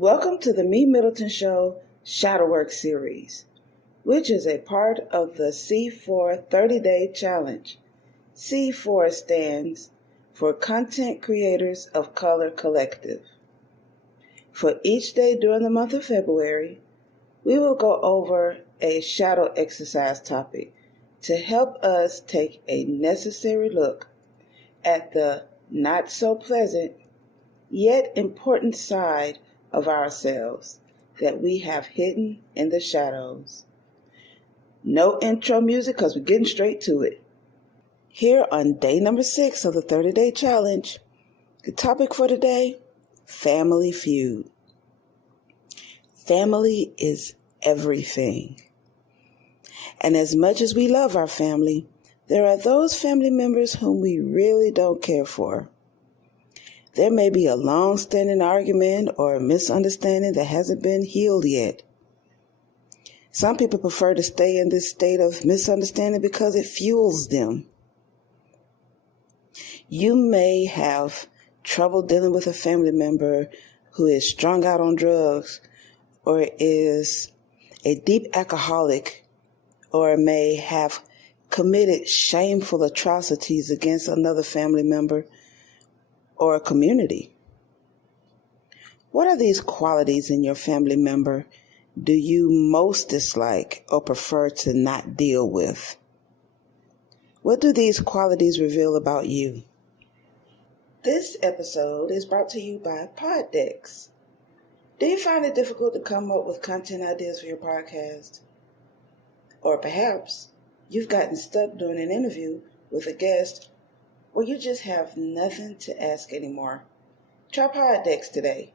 Welcome to the MeMyddleton Show Shadowwork series, which is a part of the C4 30-Day Challenge. C4 stands for Content Creators of Color Collective. For each day during the month of February, we will go over a shadow exercise topic to help us take a necessary look at the not so pleasant yet important side of ourselves that we have hidden in the shadows. No intro music because we're getting straight to it. Here on day number 6 of the 30-Day Challenge, the topic for today, Family Feud. Family is everything. And as much as we love our family, there are those family members whom we really don't care for. There may be a long-standing argument or a misunderstanding that hasn't been healed yet. Some people prefer to stay in this state of misunderstanding because it fuels them. You may have trouble dealing with a family member who is strung out on drugs or is a deep alcoholic or may have committed shameful atrocities against another family member or a community. What are these qualities in your family member do you most dislike or prefer to not deal with? What do these qualities reveal about you? This episode is brought to you by Poddecks. Do you find it difficult to come up with content ideas for your podcast? Or perhaps you've gotten stuck doing an interview with a guest or you just have nothing to ask anymore? Try Poddecks today.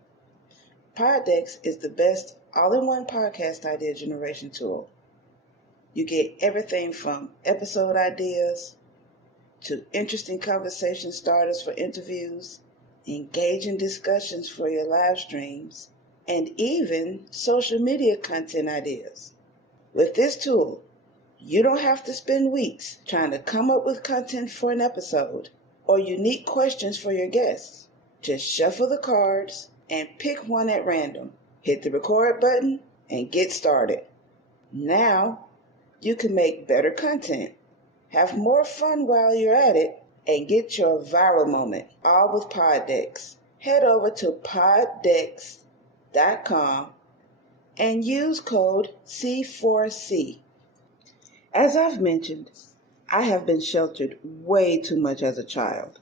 Poddecks is the best all-in-one podcast idea generation tool. You get everything from episode ideas to interesting conversation starters for interviews, engaging discussions for your live streams, and even social media content ideas. With this tool, you don't have to spend weeks trying to come up with content for an episode or unique questions for your guests. Just shuffle the cards and pick one at random. Hit the record button and get started. Now, you can make better content, have more fun while you're at it, and get your viral moment, all with Poddecks. Head over to poddecks.com and use code C4C. As I've mentioned, I have been sheltered way too much as a child.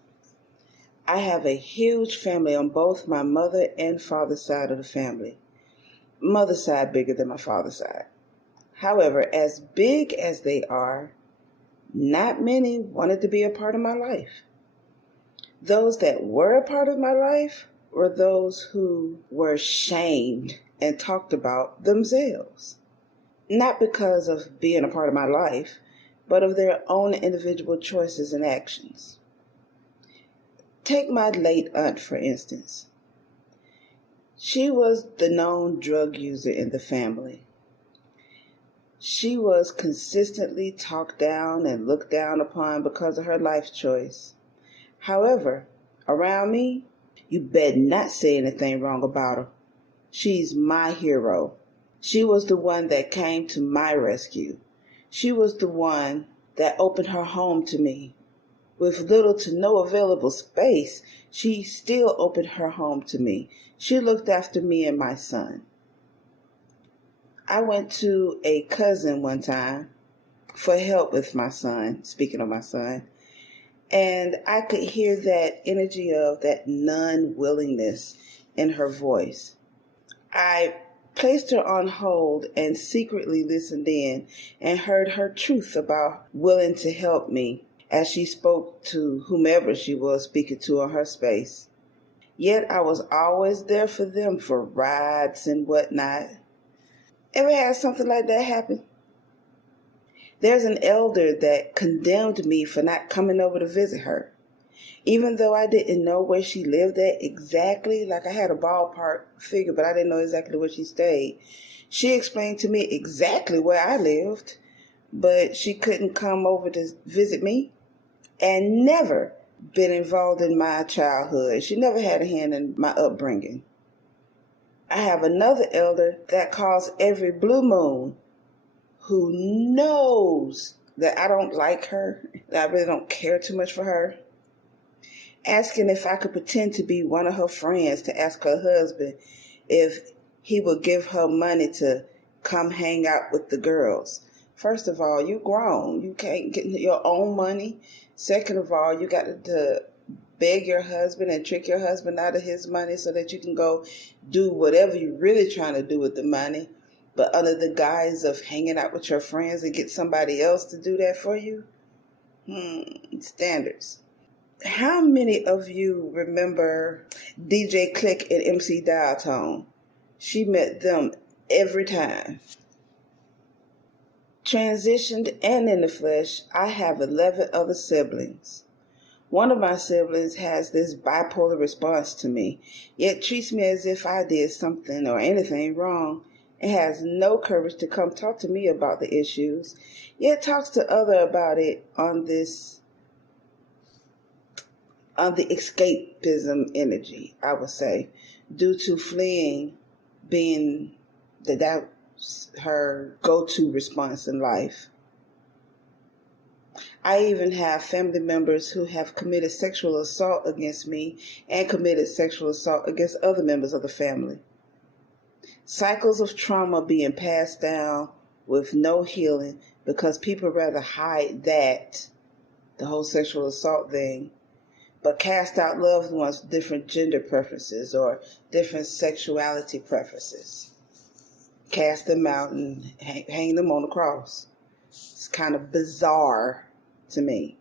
I have a huge family on both my mother and father's side of the family. Mother's side bigger than my father's side. However, as big as they are, not many wanted to be a part of my life. Those that were a part of my life were those who were shamed and talked about themselves. Not because of being a part of my life, but of their own individual choices and actions. Take my late aunt, for instance. She was the known drug user in the family. She was consistently talked down and looked down upon because of her life choice. However, around me, you better not say anything wrong about her. She's my hero. She was the one that came to my rescue. She was the one that opened her home to me. With little to no available space, she still opened her home to me. She looked after me and my son. I went to a cousin one time for help with my son, speaking of my son, and I could hear that energy of that non-willingness in her voice. I placed her on hold and secretly listened in and heard her truth about willing to help me as she spoke to whomever she was speaking to in her space. Yet I was always there for them for rides and whatnot. Ever had something like that happen? There's an elder that condemned me for not coming over to visit her. Even though I didn't know where she lived at exactly, like I had a ballpark figure, but I didn't know exactly where she stayed. She explained to me exactly where I lived, but she couldn't come over to visit me and never been involved in my childhood. She never had a hand in my upbringing. I have another elder that calls every blue moon, who knows that I don't like her, that I really don't care too much for her, asking if I could pretend to be one of her friends to ask her husband if he would give her money to come hang out with the girls. First of all, you grown. You can't get your own money. Second of all, you got to beg your husband and trick your husband out of his money so that you can go do whatever you're really trying to do with the money, but under the guise of hanging out with your friends and get somebody else to do that for you? Standards. How many of you remember DJ Click and MC Dial Tone? She met them every time. Transitioned and in the flesh, I have 11 other siblings. One of my siblings has this bipolar response to me, yet treats me as if I did something or anything wrong, and has no courage to come talk to me about the issues, yet talks to others about it on the escapism energy, I would say, due to fleeing being that's her go-to response in life. I even have family members who have committed sexual assault against me and committed sexual assault against other members of the family. Cycles of trauma being passed down with no healing because people rather hide that, the whole sexual assault thing, but cast out loved ones with different gender preferences or different sexuality preferences. Cast them out and hang them on the cross. It's kind of bizarre to me.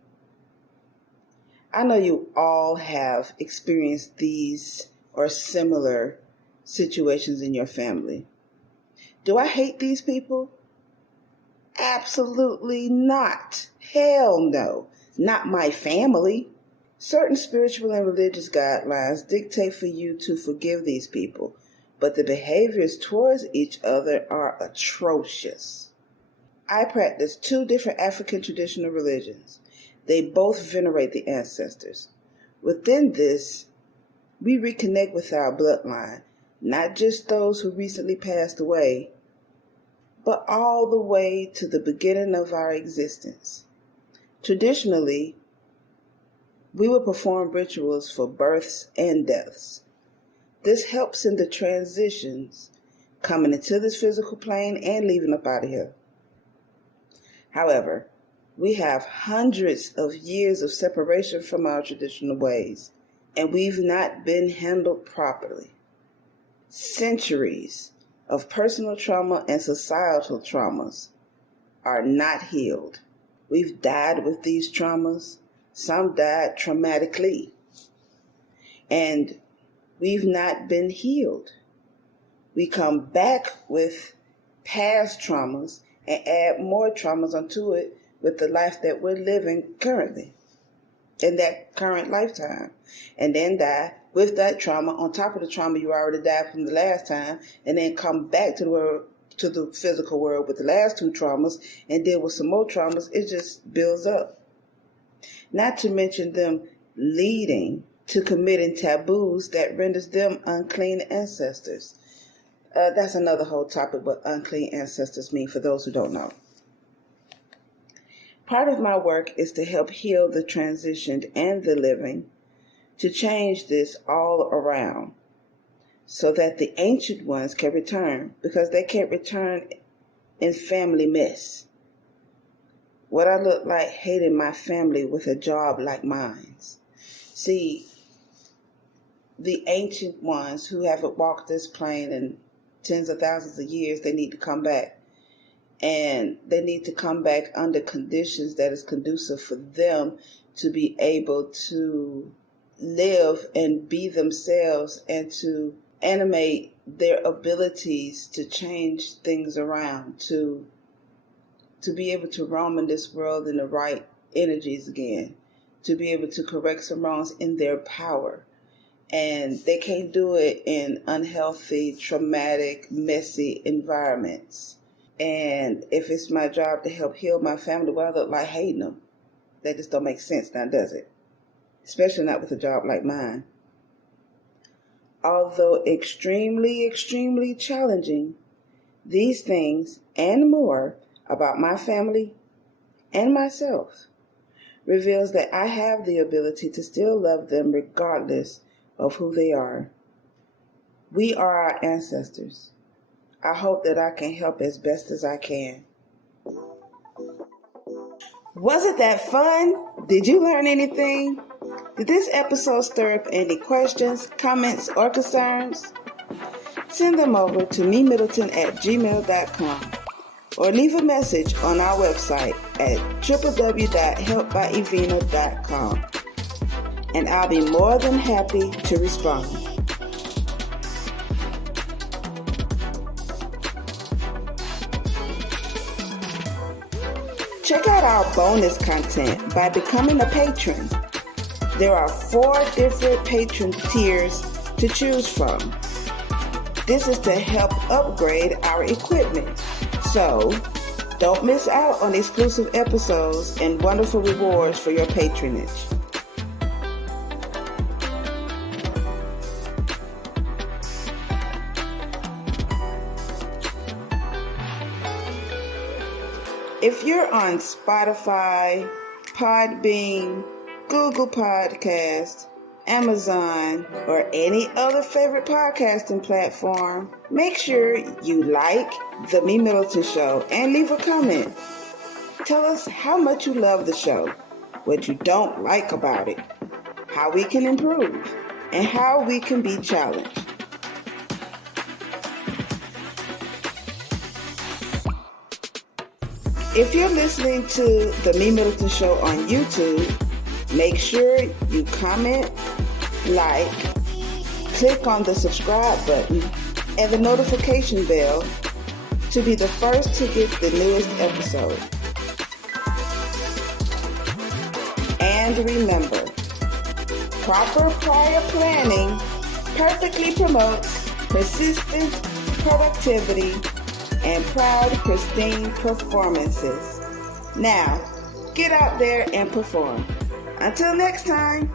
I know you all have experienced these or similar situations in your family. Do I hate these people? Absolutely not. Hell no. Not my family. Certain spiritual and religious guidelines dictate for you to forgive these people, but the behaviors towards each other are atrocious. I practice 2 different African traditional religions. They both venerate the ancestors. Within this, we reconnect with our bloodline, not just those who recently passed away, but all the way to the beginning of our existence. Traditionally, we will perform rituals for births and deaths. This helps in the transitions, coming into this physical plane and leaving up out of here. However, we have hundreds of years of separation from our traditional ways, and we've not been handled properly. Centuries of personal trauma and societal traumas are not healed. We've died with these traumas. Some died traumatically. And we've not been healed. We come back with past traumas and add more traumas onto it with the life that we're living currently, in that current lifetime, and then die with that trauma on top of the trauma you already died from the last time, and then come back to the world, to the physical world with the last 2 traumas and deal with some more traumas. It just builds up. Not to mention them leading to committing taboos that renders them unclean ancestors. That's another whole topic, what unclean ancestors mean for those who don't know. Part of my work is to help heal the transitioned and the living, to change this all around so that the ancient ones can return, because they can't return in family mess. What I look like hating my family with a job like mine. See, the ancient ones who haven't walked this plane in tens of thousands of years, they need to come back. And they need to come back under conditions that is conducive for them to be able to live and be themselves and to animate their abilities to change things around, to be able to roam in this world in the right energies again, to be able to correct some wrongs in their power. And they can't do it in unhealthy, traumatic, messy environments. And if it's my job to help heal my family, well, I look like hating them. That just don't make sense now, does it? Especially not with a job like mine. Although extremely, extremely challenging, these things and more about my family and myself reveals that I have the ability to still love them regardless of who they are. We are our ancestors. I hope that I can help as best as I can. Wasn't that fun? Did you learn anything? Did this episode stir up any questions, comments, or concerns? Send them over to MeMyddleton@gmail.com or leave a message on our website at www.helpbyevina.com, and I'll be more than happy to respond. Check out our bonus content by becoming a patron. There are 4 different patron tiers to choose from. This is to help upgrade our equipment. So, don't miss out on exclusive episodes and wonderful rewards for your patronage. If you're on Spotify, Podbean, Google Podcasts, Amazon, or any other favorite podcasting platform, make sure you like The MeMyddleton Show and leave a comment. Tell us how much you love the show, what you don't like about it, how we can improve, and how we can be challenged. If you're listening to The MeMyddleton Show on YouTube, make sure you comment, like, click on the subscribe button and the notification bell to be the first to get the newest episode. And remember, proper prior planning perfectly promotes persistent productivity and proud, pristine performances. Now, get out there and perform. Until next time.